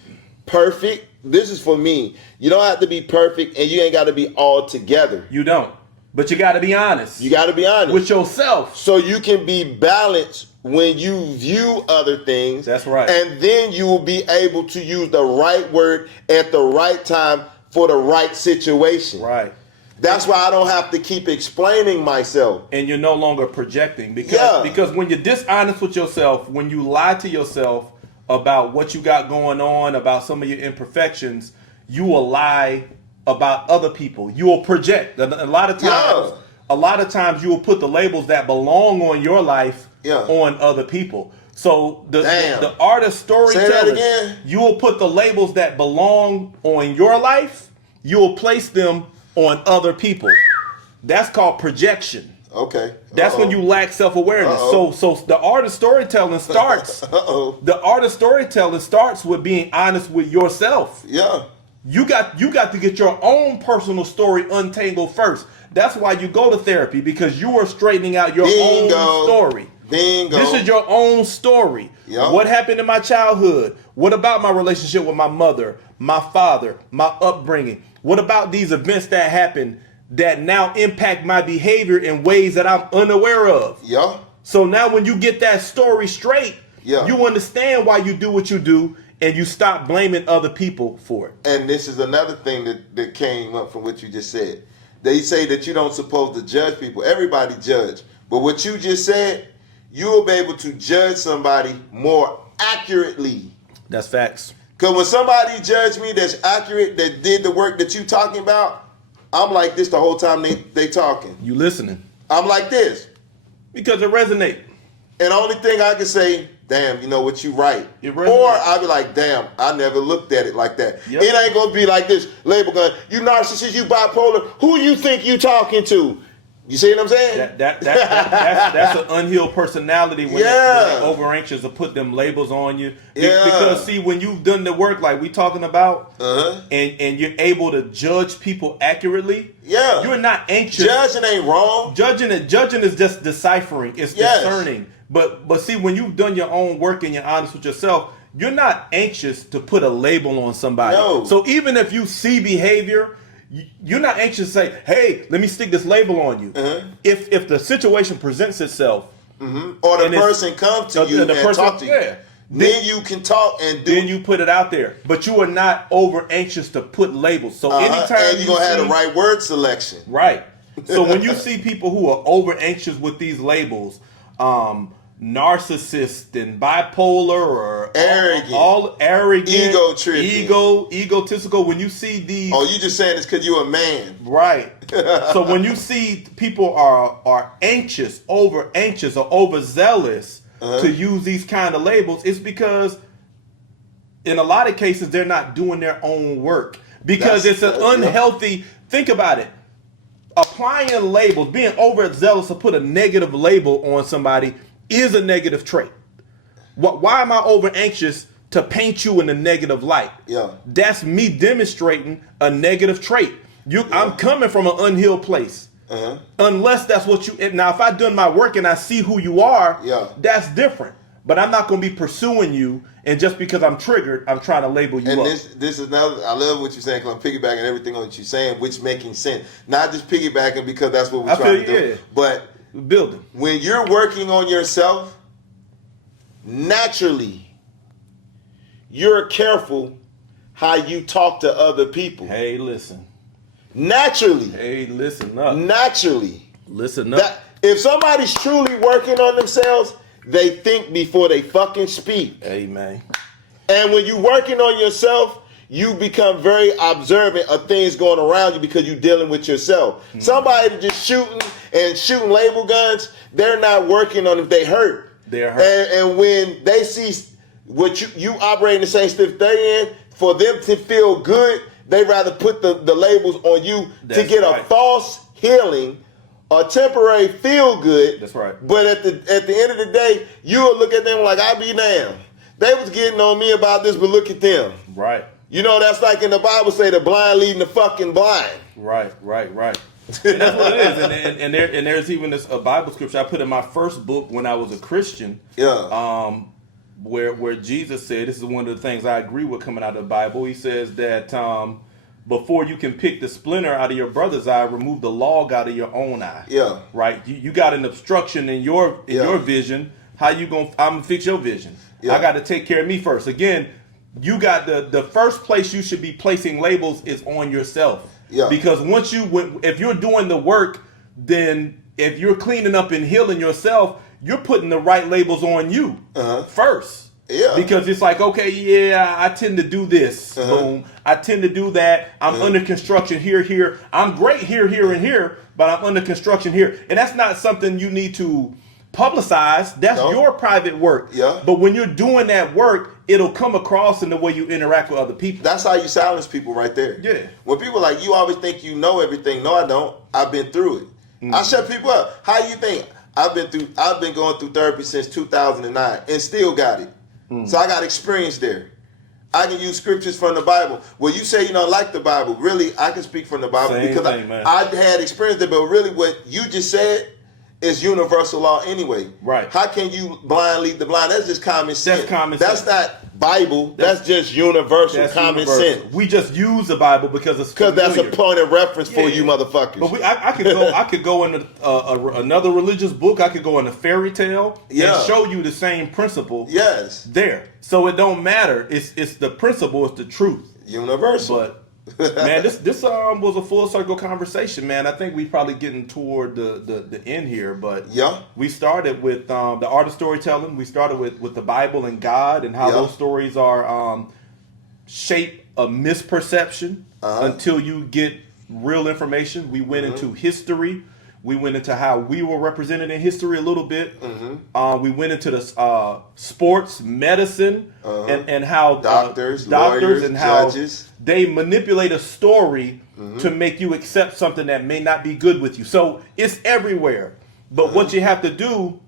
perfect. This is for me. You don't have to be perfect, and you ain't got to be all together. You don't. But you got to be honest. You got to be honest. With yourself. So you can be balanced when you view other things. That's right. And then you will be able to use the right word at the right time for the right situation. Right. That's why I don't have to keep explaining myself. And you're no longer projecting. Because when you're dishonest with yourself, when you lie to yourself about what you got going on, about some of your imperfections, you will lie about other people. You will project. A lot of times you will put the labels that belong on your life on other people. So the art of storytelling, you will put the labels that belong on your life, you will place them on other people. That's called projection. Okay. That's when you lack self-awareness. So the art of storytelling starts. The art of storytelling starts with being honest with yourself. Yeah. You got to get your own personal story untangled first. That's why you go to therapy, because you are straightening out your own story. Bingo. This is your own story. Yep. What happened in my childhood? What about my relationship with my mother, my father, my upbringing? What about these events that happened that now impact my behavior in ways that I'm unaware of? Yeah. So now when you get that story straight, you understand why you do what you do, and you stop blaming other people for it. And this is another thing that came up from what you just said. They say that you don't supposed to judge people. Everybody judge. But what you just said, you will be able to judge somebody more accurately. That's facts. Because when somebody judged me that's accurate, that did the work that you talking about, I'm like this the whole time they talking. You listening. I'm like this. Because it resonates. And the only thing I can say, damn, you know what, you right. Or I'll be like, damn, I never looked at it like that. Yep. It ain't going to be like this label gun. You narcissist, you bipolar. Who you think you talking to? You see what I'm saying? That's an unhealed personality when they're over anxious to put them labels on you. Because see, when you've done the work like we talking about, and you're able to judge people accurately, you're not anxious. Judging ain't wrong. Judging is just deciphering. It's discerning. But see, when you've done your own work and you're honest with yourself, you're not anxious to put a label on somebody. No. So even if you see behavior, you're not anxious to say, hey, let me stick this label on you. If the situation presents itself, or the person comes to you and talk to you, then you can talk and do. Then you put it out there. But you are not over anxious to put labels. So anytime and you're going to have the right word selection. Right. So when you see people who are over anxious with these labels, narcissist and bipolar or arrogant, all arrogant, egotistical. When you see these, you just saying this because you're a man, right? So when you see people are anxious, or overzealous to use these kind of labels, it's because in a lot of cases, they're not doing their own work because it's an unhealthy. Think about it. Applying labels, being overzealous to put a negative label on somebody is a negative trait. Why am I over anxious to paint you in a negative light? Yeah. That's me demonstrating a negative trait. I'm coming from an unhealed place. Unless that's what you. Now, if I've done my work and I see who you are, that's different. But I'm not going to be pursuing you, and just because I'm triggered, I'm trying to label you and up. This is another. I love what you're saying because I'm piggybacking everything on what you're saying, which making sense. Not just piggybacking because that's what we're trying to do, but building. When you're working on yourself, naturally, you're careful how you talk to other people. Hey, listen. Naturally. Hey, listen up. Naturally. Listen up. If somebody's truly working on themselves, they think before they fucking speak. Amen. And when you're working on yourself, you become very observant of things going around you because you're dealing with yourself. Mm-hmm. Somebody just shooting label guns, they're not working on if they hurt. They're hurt. And when they see what you operate in the same stuff they're in, for them to feel good, they rather put the labels on you to get a false healing, a temporary feel good. That's right. But at the end of the day, you will look at them like, I be damned. They was getting on me about this, but look at them. Right. You know, that's like in the Bible say the blind leading the fucking blind. Right. And that's what it is. And there's even a Bible scripture I put in my first book when I was a Christian. Yeah. Where Jesus said, this is one of the things I agree with coming out of the Bible. He says that before you can pick the splinter out of your brother's eye, remove the log out of your own eye. Yeah. Right? You got an obstruction in your vision. How you I'm gonna fix your vision? Yeah. I got to take care of me first. Again, you got the first place you should be placing labels is on yourself. Yeah. Because if you're doing the work, then if you're cleaning up and healing yourself, you're putting the right labels on you first. Yeah. Because it's like, okay, yeah, I tend to do this. Boom. I tend to do that. I'm under construction here. I'm great here, and here, but I'm under construction here. And that's not something you need to publicize. That's your private work. Yeah. But when you're doing that work, it'll come across in the way you interact with other people. That's how you silence people right there. Yeah. When people are like, you always think you know everything. No, I don't. I've been through it. I shut people up. How you think? I've been going through therapy since 2009 and still got it. So I got experience there. I can use scriptures from the Bible. Well, you say you don't like the Bible. Really, I can speak from the Bible because I had experience there. But really what you just said is universal law anyway. Right. How can you blind lead the blind? That's just common sense. That's common sense. That's not Bible. That's just universal common sense. We just use the Bible because that's a point of reference for you motherfuckers. But I could go into another religious book. I could go into fairy tale and show you the same principle. Yes. There. So it don't matter. It's the principle. It's the truth. Universal. But man, this was a full circle conversation, man. I think we probably getting toward the end here, but we started with the art of storytelling. We started with the Bible and God and how those stories are shape a misperception until you get real information. We went into history. We went into how we were represented in history a little bit. We went into the sports, medicine, and how doctors, lawyers, and how judges. They manipulate a story to make you accept something that may not be good with you. So it's everywhere. But what you have to do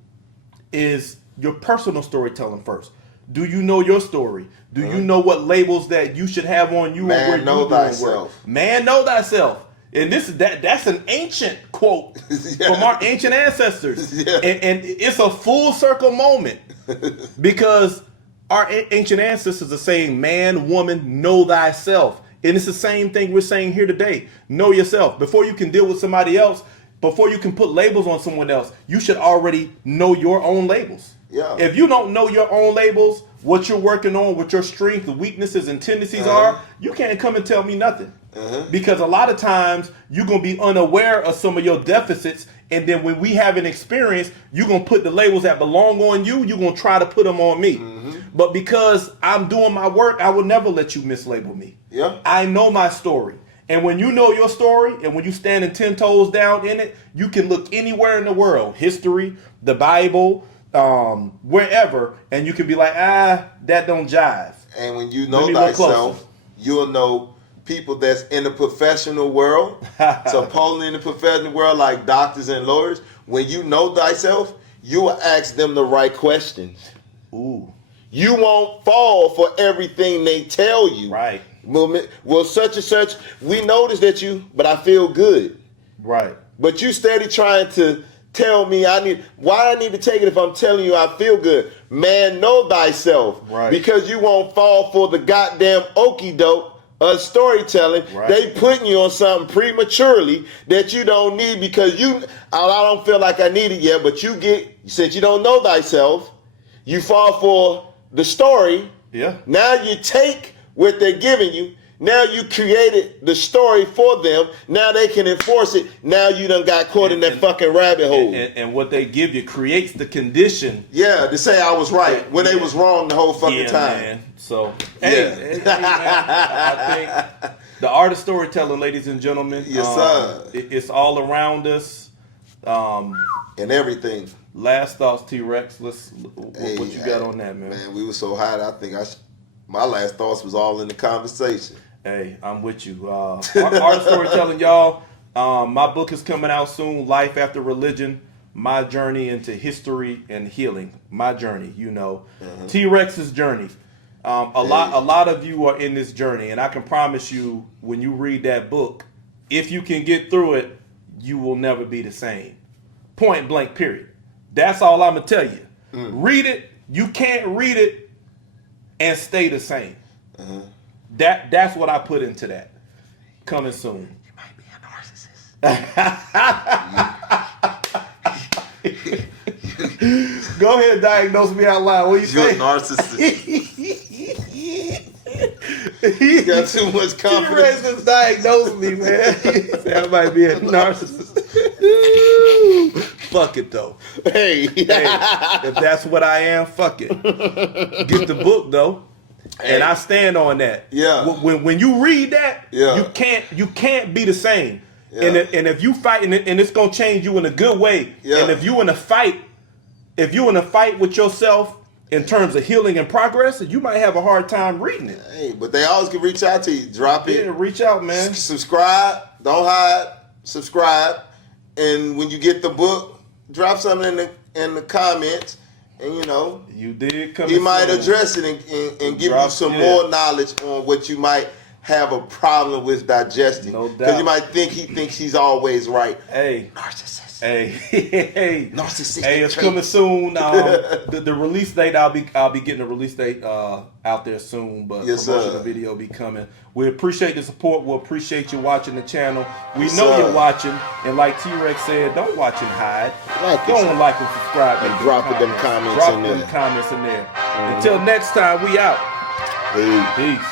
is your personal storytelling first. Do you know your story? Do you know what labels that you should have on you? Man, and where know you doing thyself. work? Man, know thyself. And that's an ancient quote from our ancient ancestors. And it's a full circle moment because our ancient ancestors are saying, man, woman, know thyself. And it's the same thing we're saying here today. Know yourself. Before you can deal with somebody else, before you can put labels on someone else, you should already know your own labels. Yeah. If you don't know your own labels, what you're working on, what your strengths, weaknesses, and tendencies are, you can't come and tell me nothing. Because a lot of times you're going to be unaware of some of your deficits. And then when we have an experience, you're going to put the labels that belong on you. You're going to try to put them on me. But because I'm doing my work, I will never let you mislabel me. Yeah. I know my story. And when you know your story and when you standing 10 toes down in it, you can look anywhere in the world, history, the Bible, wherever, and you can be like, that don't jive. And when you Let know me look thyself, closer. you'll know people that's in the professional world, supposedly in the professional world, like doctors and lawyers. When you know thyself, you will ask them the right questions. Ooh. You won't fall for everything they tell you. Right. Well, such and such, we noticed that you, but I feel good. Right. But you steady trying to tell me why I need to take it if I'm telling you I feel good. Man, know thyself. Right. Because you won't fall for the goddamn okie doke of storytelling. Right. They putting you on something prematurely that you don't need because I don't feel like I need it yet, but since you don't know thyself, you fall for the story. Yeah. Now you take what they're giving you. Now you created the story for them. Now they can enforce it. Now you done got caught in that fucking rabbit hole. And what they give you creates the condition. Yeah, to say I was right when they was wrong the whole fucking time. Man. So, Yeah. hey, man, I think the art of storytelling, ladies and gentlemen, Yes, sir. It's all around us. And everything. Last thoughts, T-Rex. What you got Hey, on that, man? Man, we were so hot. I think my last thoughts was all in the conversation. Hey, I'm with you. Art of storytelling, y'all. My book is coming out soon. Life After Religion: My Journey into History and Healing. My journey, T-Rex's journey. A lot of you are in this journey, and I can promise you, when you read that book, if you can get through it, you will never be the same. Point blank. Period. That's all I'm gonna tell you. Read it. You can't read it and stay the same. That's what I put into that. Coming soon. You might be a narcissist. Go ahead, diagnose me out loud. What you You're a say? narcissist. You got too much confidence. T-Rex just diagnosed me, man. He said I might be a narcissist. Fuck it, though. Hey. If that's what I am, fuck it. Get the book, though. And I stand on that. Yeah. When you read that, Yeah. you can't be the same. Yeah. And if you fight, and it's gonna change you in a good way. Yeah. And if you in a fight with yourself in terms of healing and progress, you might have a hard time reading it. Hey, but they always can reach out to you. Drop it. Yeah, reach out, man. Subscribe. Don't hide. Subscribe. And when you get the book, drop something in the comments. And You did come. he might address it and give you some more knowledge on what you might have a problem with digesting. No doubt. Because you might think he thinks he's always right. Hey. Narcissist. Hey. Narcissistic. Hey, it's trait. coming soon. The release date, I'll be getting a release date out there soon, but Yes, promotion sir. of the video will be coming. We appreciate the support. We appreciate you watching the channel. We Yes, know sir. you're watching, and like T-Rex said, don't watch and hide. Like Go it. on, like and subscribe, And leave drop them comments Drop in them there. comments in there. Until next time, we out. Hey. Peace.